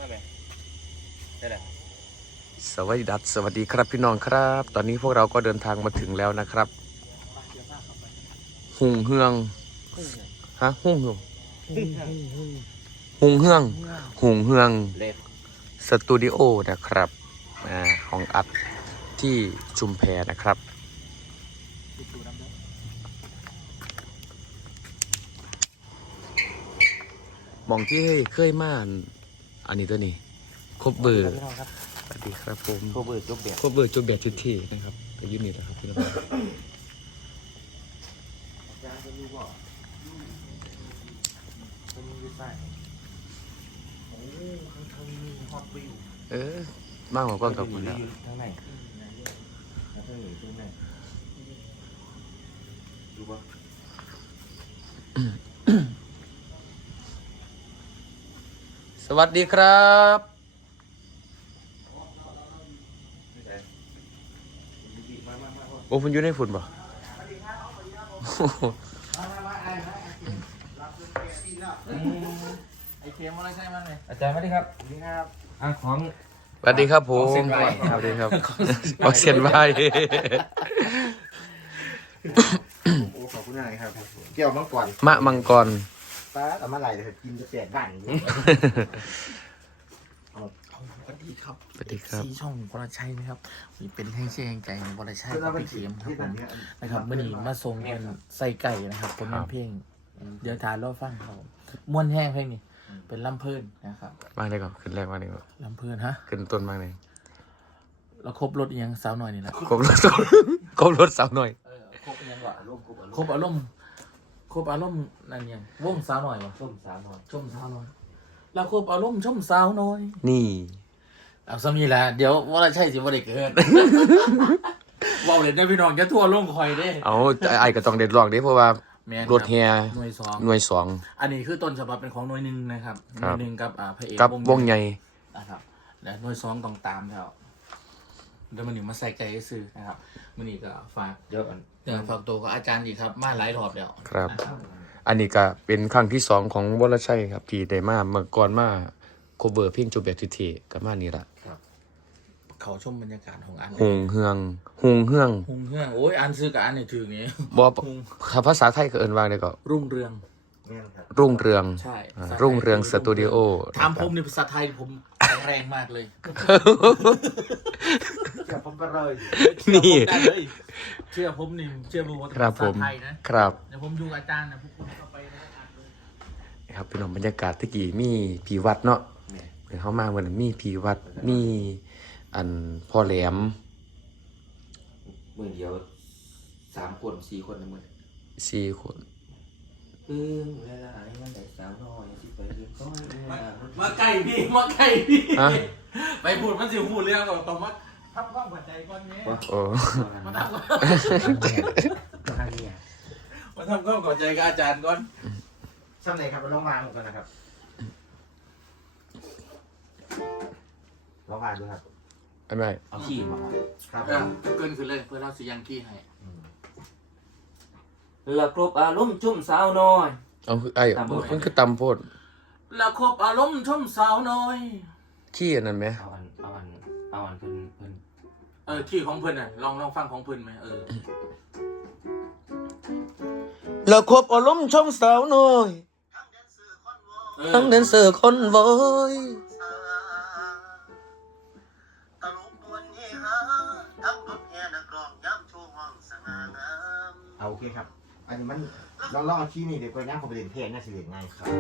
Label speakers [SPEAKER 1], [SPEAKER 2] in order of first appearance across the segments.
[SPEAKER 1] ไม่ไปได้แหละ
[SPEAKER 2] สวัสดีครับพี่น้องครับ ตอนนี้พวกเราก็เดินทางมาถึงแล้วนะครับหุงเฮืองฮะหุงเฮืองหุงเฮืองหุงเฮืองสตูดิโอนะครับของอัดที่ชุมแพนะครับมองที่เคยมาอันนี้ตัวนี้ครบเบอร์สวัสดีครับผม
[SPEAKER 1] โคเบอร์จุ๊บเบียร์
[SPEAKER 2] ครบเบอร์จบแบบที่นะครับอายุนี่แหละครับพี่น้องมากกว่าก้อนกับคุณแล้ว
[SPEAKER 1] ข้างในดูป่ะ
[SPEAKER 2] สวัสดีครับโอ้คุณอยู่ในฝุ่นป่ะ
[SPEAKER 1] ไอเค็มอะไรใช่ไหมเนี่ยอาจารย์สวัสดีครับสวัสดีครับของ
[SPEAKER 2] สวัสดีครับผม
[SPEAKER 1] เส้นไหว
[SPEAKER 2] สวัสดีครับออกเสียนไหว
[SPEAKER 3] โอ้ขอบคุณมากครับเกี่ยวมังกร
[SPEAKER 2] มะมังกร
[SPEAKER 3] ป้าเอามาไหลเลยกินจะแตกบ้านอยู่
[SPEAKER 1] สวัสดีครับ
[SPEAKER 2] สวัสดีครับ
[SPEAKER 1] ซีช่องบอลชัยนะครับมีเป็นแห้งเชี่ยงใจของบอลชัยกับพี่เข็มครับผมนะครับเมื่อนี้มาส่งเงินใส่ไก่นะครับผลงานเพลงเดี๋ยวทานรอฟังครับม้วนแห้งเพลงนี้เป็นลำเพลินนะครับ
[SPEAKER 2] มากเลยก่อนขึ้นแรกมากเลยก่อน
[SPEAKER 1] ลำเพลินฮะ
[SPEAKER 2] ขึ้นต้นมากเลย
[SPEAKER 1] เราครบรถอีกยังสาวหน่อยนี่แหละ
[SPEAKER 2] ครบรถครบรถสาวหน่อย
[SPEAKER 1] ครบอีกยังวะครบอารมณ์นั่นยังวงสาวหน่อยวะชมสาวหน่อยเราครบอารมณ์ชมสาวหน่อย
[SPEAKER 2] นี่
[SPEAKER 1] เอาซะมีแหละเดี๋ยวว่าใช่สิว่าเด็กเกินว่าเด็กนะพี่น้องจะทั่วโลกคอยเด้
[SPEAKER 2] เอาไอ้ก็ต้องเด็ดลองดิเพราะว่า
[SPEAKER 1] แม่น
[SPEAKER 2] รถแฮ
[SPEAKER 1] หน่วยสอง
[SPEAKER 2] หน่วยสอง
[SPEAKER 1] อันนี้คือต้นฉบับเป็นของหน่วยหนึ่งนะครับห
[SPEAKER 2] ครั
[SPEAKER 1] น่ว
[SPEAKER 2] บ
[SPEAKER 1] ยหนึ่งกับพระเอก
[SPEAKER 2] กับวงใหญ่
[SPEAKER 1] นะครับและหน่วยสองต้องตามแล้วเดี๋ยวมันอยู่มาใส่ใจซื้อนะครับมันนี่ก็ฝาก
[SPEAKER 3] เยอะอัน
[SPEAKER 1] ฝากตัวกับอาจารย์อีกครับมาหลายรอบแล้ว
[SPEAKER 2] ครับ
[SPEAKER 1] นะครับ
[SPEAKER 2] อันนี้ก็เป็นครั้งที่สองของวรชัยครับที่ได้มาเมื่อก่อนมาโคเวอร์เพลงจบแบบทีกับมานี่ละ
[SPEAKER 1] เขาชมบรรยากาศของอัน
[SPEAKER 2] หงเฮืองหงเฮือง
[SPEAKER 1] หุงเฮืองโอ้ยอันซื้อกับอันนี่ถือนี้
[SPEAKER 2] บ่ภาษาไทยก็เอิ้นว่าได้ก็
[SPEAKER 1] รุ่งเรือง
[SPEAKER 3] เนี่ยครับ
[SPEAKER 2] รุ่งเรือง
[SPEAKER 1] ใช่
[SPEAKER 2] รุ่งเรืองสตูดิโอ
[SPEAKER 1] ถามผมในภาษาไทยผมแข็งแรงมากเลย
[SPEAKER 3] เกี่ยวผมก็เลย
[SPEAKER 2] นี่
[SPEAKER 1] ได้เลยเชื่อผมนี่เชื่อผมว่า
[SPEAKER 2] ครับ
[SPEAKER 1] ภา
[SPEAKER 2] ผ
[SPEAKER 1] ษาม ไทยนะครับ เดี๋ยวผมอยู่กับอาจารย์นะพวกคุณเข้าไปแล้วอ่านเลย
[SPEAKER 2] ครับพี่น้องบรรยากาศที่กี่มีผีวัดเนาะเดี๋ยวเขามาวันนั้นมีผีวัดมีอันพ่อแหลม
[SPEAKER 1] มือเดียว3 คน 4 คนในมือ
[SPEAKER 2] 4 คน
[SPEAKER 1] เวลามันได้สาวน้อยที่ไปเรียนก็มาไก่พี่มาไก่พี่
[SPEAKER 2] ฮะ
[SPEAKER 1] ไปพูดมันสิพูดเรื่องก่อนต้องมาทับความหัวใจก่อนไง
[SPEAKER 2] โอ้
[SPEAKER 1] มาทำความ
[SPEAKER 3] ทางนี้
[SPEAKER 1] มาทำความเข้าใจกับอาจารย์ก่อน
[SPEAKER 3] ซ้ำไหนครับลองมาหมดกันนะครับลองมาดูครับ
[SPEAKER 2] อันไหน
[SPEAKER 1] เอาขี้มา
[SPEAKER 3] ครับ
[SPEAKER 1] เกินขึ้นเลยเพื่อเราสิยังขี้ให้
[SPEAKER 4] ละครบอารมณ์จุ่มสาวน้อย
[SPEAKER 2] เอาไอ้มันคือตำโพด
[SPEAKER 1] แล้วครบอารมณ์ชมสาวน้อย
[SPEAKER 2] ขี้อันนั้นไหม
[SPEAKER 4] เอาอันเพิ่น
[SPEAKER 1] ที่ของเพิ่นน่ะลองฟังของเพิ่นไหม
[SPEAKER 2] แล้วครบอารมณ์ช่องสาวน้อยทั้งแดนเซอร์คนโวย
[SPEAKER 5] ตลกมวนเฮฮาทำรถแห่นักร้องย้ำโชว์ห้องสง่างาม
[SPEAKER 3] เอาโอเคครับ อันนี้มันลองเอาขี้นี่เดี๋ยวไปย่างผมไปเล่นเพลงน่าสิเล่นง่ายครับ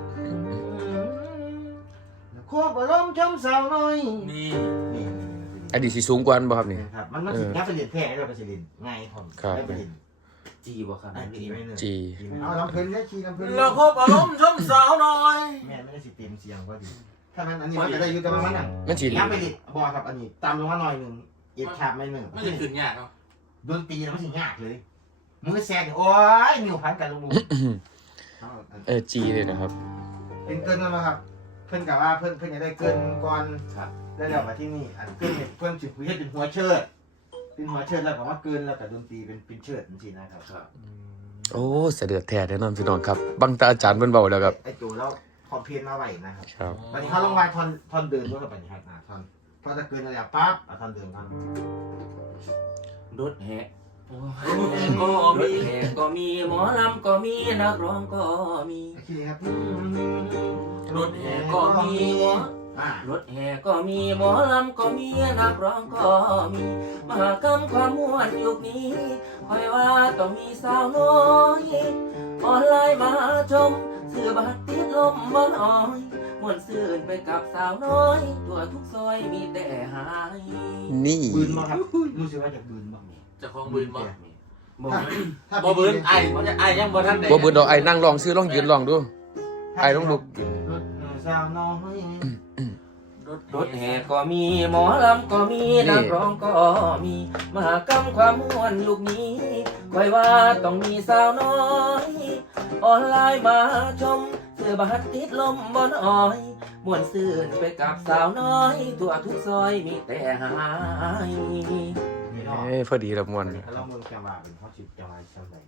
[SPEAKER 3] โคบอารมณ์ชมสาวน้อย
[SPEAKER 1] นี่
[SPEAKER 3] นี่
[SPEAKER 2] อันนี้สิสูงกว่าบ่ครับนี่
[SPEAKER 3] ครับมันสิย่างไปเล่นเพลงเราไปสิเล่นง่ายผม
[SPEAKER 2] ครับ
[SPEAKER 3] ได้ไปเล่น
[SPEAKER 4] จีบ่ครับ
[SPEAKER 3] อันนี้ไม่เล่น
[SPEAKER 2] จี
[SPEAKER 3] เอาลำเพลินได้ขี้ลำเพลิน
[SPEAKER 1] แล้วครบอารมณ์ชมสาวน้อย
[SPEAKER 3] แม่ไม่ได้สิเต็มเสียงว่าดีถ้ามันอันนี้มันจะได้อยู่แต่ว่ามันอ่ะ
[SPEAKER 2] มันจี
[SPEAKER 3] ย่างไปดิบอกครับอันนี้ตามลงมาหน่อยหนึ่งเอ็ดขาบไม่หนึ่ง
[SPEAKER 1] ไม่ได้ขึ้นยากเนาะ
[SPEAKER 3] ดนตรีแล้วมันสิยากเลยมือแซงโอ้ยนิ้วพันกันลงมือ
[SPEAKER 2] จีเลยนะครับ
[SPEAKER 3] เป็นเกินแล้วนะครับ เพื่อนกับว่าเพื่อนจะได้เกินก่อน
[SPEAKER 4] ครับ
[SPEAKER 3] แล้วเดี๋ยวมาที่นี่อันเกินเนี่ยเพื่อนสิบเฮ็ดเป็นหัวเชิดเป็นหัวเชิดแล้วก็ว่าเกินแล้วแต่ดนตรีเป็นเชิดจริงๆนะครับ
[SPEAKER 2] โอ้เสด็จแท้แน่นอนพี่น้องครับบังตาอาจารย์เพิ่นเบาแล้วครับ
[SPEAKER 3] ไอ้ตัวแล้วคอมเพลนมาไว้นะครับ
[SPEAKER 2] ครับ
[SPEAKER 3] วันนี้เขาลงมาทอนเดินด้วยกับปัญหาทอนพอจะเกินระยะปั๊บทอนเดินทอน
[SPEAKER 4] รถแห่รถแห่ก็มีหมอลำก็มีนักร้องก็มี
[SPEAKER 3] โอเคครับ
[SPEAKER 4] รถแห่ก็มีหมอ รถแห่ก็มีหมอลำก็มีนักร้องก็มีมหากรรมความม่วนยุคนี้คอยว่าต้องมีสาวน้อยออนไลน์มาชมซื้อบัตรติดลมบ่น้อยม่วนซื่นไปกับสาวน้อยตัวทุกซอยมีแต่หาย
[SPEAKER 2] นี่
[SPEAKER 3] บืนบ่ครับรู้สึกว่าจะบืนบ่
[SPEAKER 1] จะคงบืนบ่
[SPEAKER 3] ถ้า
[SPEAKER 1] บ่บืนไอ้ยังบ่ทันได้
[SPEAKER 2] บ่เบิ่นดอกไอ้นั่งลองซื้อลองยืนลองดู ไอ้ต้องลุก
[SPEAKER 3] รถสาวน้อย
[SPEAKER 4] รถแห่ก็มีหมอลำก็มีนักร้องก็มีมหากรรมความม่วนยุคนี้คอยว่าต้องมีสาวน้อยออนไลน์มาชมซื้อบัตรติดลมบ่น้อยม่วนซื่นไปกับสาวน้อยทั่วทุกซอยมีแต่หาย
[SPEAKER 3] นี่เนาะ
[SPEAKER 2] เอ้ยพอดีละมวน
[SPEAKER 3] ถ้าเราเมืองจังหวะเป็นเพราะจิตจังหวะจังได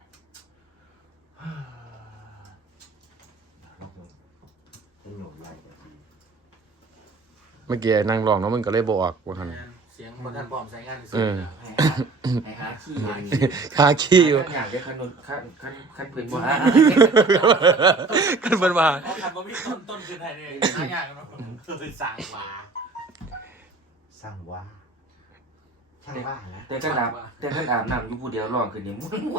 [SPEAKER 3] เป็นหนุ่มใหญ่แบบนี้
[SPEAKER 2] เมื่อกี้ไอ้นั่งลองเนาะมันก็เลยบ่ออกว่าหั่น
[SPEAKER 1] เสียงบ่ทันพร้อมใช้งานที่สุ
[SPEAKER 2] เอ
[SPEAKER 1] ด
[SPEAKER 2] อ
[SPEAKER 4] ให้หาขี้
[SPEAKER 2] คาขี้อยู่
[SPEAKER 4] อยากได้ขั้นพื้นบ่ฮะ
[SPEAKER 2] กันเพิ่นว่า
[SPEAKER 1] เอาคันบ่มีต้นคือไทยนี่หายากเนาะคือสร้างมา
[SPEAKER 3] สร้างว่าช่างว่านะ
[SPEAKER 4] แต่ขนาดน้ำอยู่ผู้เดียวร้องขึ้นนี่ม้วน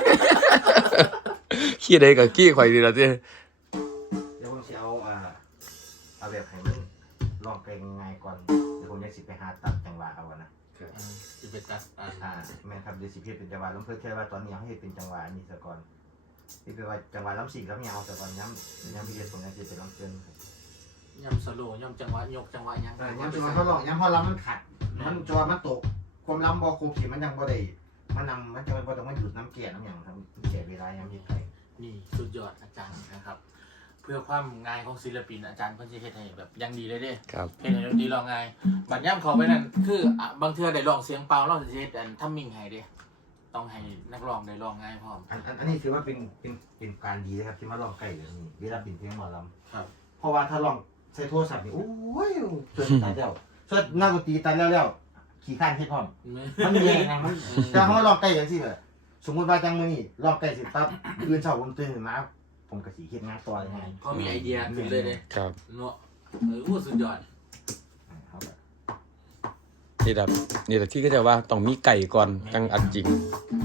[SPEAKER 2] ขี้ใดก็ขี้ข่อยดีล่ะติ
[SPEAKER 3] เดี๋ยวผมจะเอาแบบให้มันลองเพลงง่ายก่อนเดี๋ยวผมจะสิไปหาตัดจังหวะเอานะ
[SPEAKER 1] สิเป็นตัด
[SPEAKER 3] แม่ครับเดี๋ยวสิเฮ็ดเป็นจังหวะลำเพิ่นแค่ว่าตอนนี้ให้เป็นจังหวะนี้ซะก่อนนี่เป็นว่าจังหวะลำ4ลำยาวซะก่อนย้ำพี่เฮ็ดผมยังสิเป็นลำเกินครับ
[SPEAKER 1] ย่ำสโลย่ำจังหวะยกจังหวะยัง
[SPEAKER 3] ย้ำจังหวะเขาลองย้ำพอลำมันขัดมันจอมันตกความลำบ่ครบสิมันยังบ่ได้มันจะบ่ต้องมาหยุดน้ำแก่น้ำหยังครับแก่เวลาย้ำเฮ็ดไป
[SPEAKER 1] นี่สุดยอดอาจารย์นะครับ เพื่อความง่ายของศิลปินอาจารย์เพิ่นสิเฮ็ดให้แบบอยังดีเลยเด้
[SPEAKER 2] ครับ
[SPEAKER 1] เฮ็ดให้ดนตรีร้องง่ายบัดย่ำเข้าไปนั่นคือบางเทื่อได้ร้องเสียงเปล่าเราสิเฮ็ดทัมมิ่งให้เด้ต้องให้นักร้องได้ร้องง่ายพร้อม
[SPEAKER 3] อันนี้ถือว่าเป็นการดีนะครับที่มาลองใกล้แบบนี้เวลาเป็นเพลงหมอลำ
[SPEAKER 1] ครับ
[SPEAKER 3] เพราะว่าถ้าลองใช้โทรศัพท์นี่โอ้ยจนตายแล้วส่วนนักดนตรีตายแล้วขี้ข้านเฮ็ดพร้อมมันแย่นะมันแต่เขาลองใกล้จังซี่แบบสมมุติว่าจังมื้อนี้ลองใกล้สิปั๊บคืนเช้าผมตื่นขึ้นมาผมก็สิเฮ็ดงานต่อยังไง
[SPEAKER 1] เขามีไอเดียขึ้นเลยเด้
[SPEAKER 2] ครับ
[SPEAKER 1] เนาะอู้สุดยอด
[SPEAKER 3] เอาแบบ
[SPEAKER 2] นี่ล่ะนี่ล่ะที่ก็จะว่าต้องมีไก่ก่อนจังอัดจริง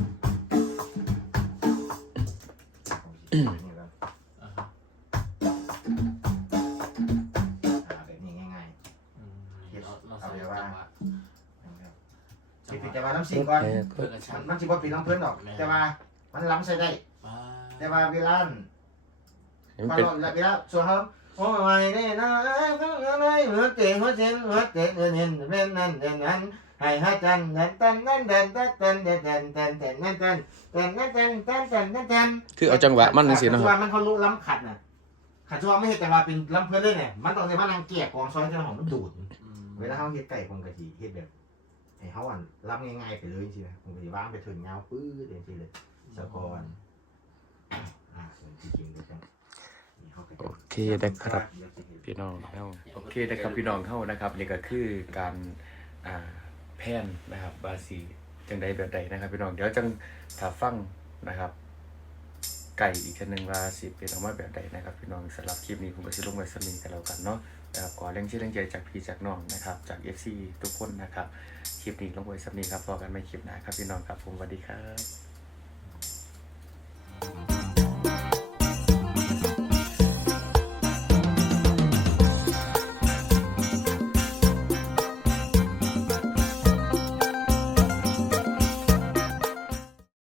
[SPEAKER 3] ผมสิเฮ็ดแบบนี้ครับ
[SPEAKER 1] อ่าฮะ
[SPEAKER 3] แบบนี้ง่าย
[SPEAKER 1] เราใส่จังหวะ
[SPEAKER 3] ๆนะครับสิเป็นจังหวะลำซิ่งก่อน
[SPEAKER 1] เพื่อนอาจารย์
[SPEAKER 3] มันสิบ่ผิดลำเพิ่นดอก แต่ว่ามันล้ำใช้ได้ แต่ว่าเวลา
[SPEAKER 2] มัน
[SPEAKER 3] พอ
[SPEAKER 2] เป็น
[SPEAKER 3] เราเวลาส่วนเขาโอ้ยนี่นะหัวเตะหัวเส้นหัวเตะเห็นเป็นนั่นเด่นนั้นให้ฮัจันนั่นตันนั่นเด่นตันตันเด่นตันตันตันนั่นตันตันนั่นตันตันตันนั่นตัน
[SPEAKER 2] คือเอาจังหวะมันจังซี่เนาะค
[SPEAKER 3] ว่า
[SPEAKER 2] รับ
[SPEAKER 3] มันเขารู้ล้ำขัดน่ะขัดชัวไม่เห็นแต่ว่าเป็นล้ำเพื่อนเลยเนี่ยมันต้องในว่านางเกียกของซอยเจ้าของมันดูดเวลาเขาเฮ็ดไก่ผมกะทิเฮ็ดแบบให้เขาล้ำง่ายๆไปเลยจริงๆนะผมกะทิวางไปถึงยาวปื้อเดี๋ยวจริงเลยสะกอนจริงๆเลยจัง
[SPEAKER 2] โอเคนะครับพี่น้องเฮาโอเคนะครับพี่น้องเฮานะครับนี่ก็คือการแพนนะครับบาสีจังใดแบบใดนะครับพี่น้องเดี๋ยวจังถ้าฟังนะครับ ไก่อีกทีนึงว่าสิเป็นออกมาแบบใดนะครับพี่น้องสำหรับคลิปนี้ผมก็สิลงไว้สมิงกันแล้วกันเนาะนะครับขอแรงเชื่อแรงใจจากพี่จากน้องนะครับจาก FC ทุกคนนะครับคลิปนี้ลงไว้สมิงครับพอกันไม่คลิปหน้าครับพี่น้องครับผมสวัสดีครับ